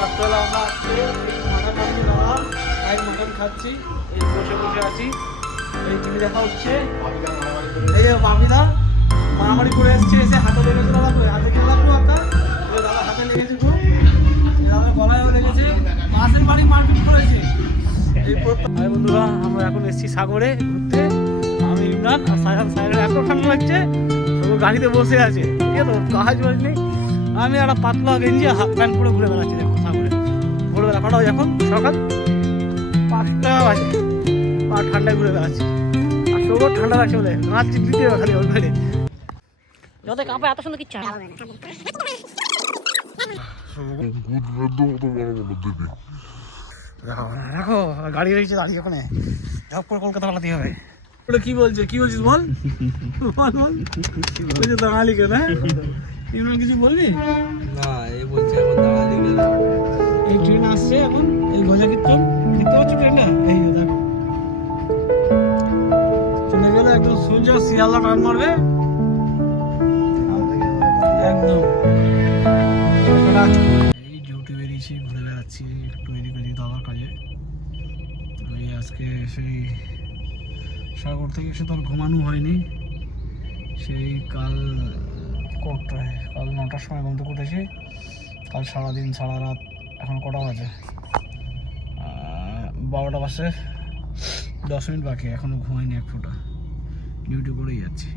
রাত্রেবেলা আমরা আজকে মাটন মাংস দাঁড়ালাম, মাটন খাচ্ছি, এই বসে বসে আছি, এই টিভি দেখা হচ্ছে। এই বাপিদা মারামারি করে এসছে, এসে হাতে লেগেছে, দাদা হাতে গেলে লাগলো একটা, দাদা হাতে লেগেছে খুব, দাদার গলায়ও লেগেছে, মাসের বাড়ি মারপিট করেছে। এই বন্ধুরা আমরা এখন এসেছি সাগরে ঘুরতে, আমি ইমরান আর সাইকেল এত ঠান্ডা লাগছে, সব গাড়িতে বসে আছে, ঠিক আছে, কাজ বাজ নেই। আমি একটা পাতলা গেঞ্জি হাফ প্যান্ট পরে ঘুরে বেড়াচ্ছি দেখো সাগরে। ভোরবেলা কটা হয় এখন? সকাল 5টা বাজে, আর ঠান্ডায় ঘুরে বেড়াচ্ছি। আর সবও ঠান্ডা লাগছে বলে নাচ দিতে হবে খালি ওর ঘরে। যত কাপড় এত সুন্দর কিচ্ছু দেখো গাড়ি রয়েছে দাঁড়িয়ে, ওখানে ঝপ করে কলকাতা পালাতে হবে। ওটা কি বলছে, কি বলছিস বল, বলছে দাঁড়ালি কেন? ইমরান কিছু বলবি না? এই বলছে এখন দাঁড়ালি কেন? এই ট্রেন আসছে এখন, এই গজা কীর্তন দেখতে পাচ্ছ ট্রেনটা, এই দেখো চলে গেলে একদম সূর্য শিয়ালদা টান মারবে একদম। এই ডিউটি বেরিয়েছি, ঘুরে বেড়াচ্ছি একটু এদিক ওদিক দাদার কাজে। এই আজকে সেই সাগর থেকে এসে তো আর ঘুমানো হয়নি, সেই কাল 9টার সময় ঘুম থেকে উঠেছি, কাল সারাদিন সারা রাত, এখন কটা বাজে? 12টা বাজে 10 মিনিট বাকি, এখনও ঘুমাইনি এক ফোঁটা, ডিউটি করেই যাচ্ছি।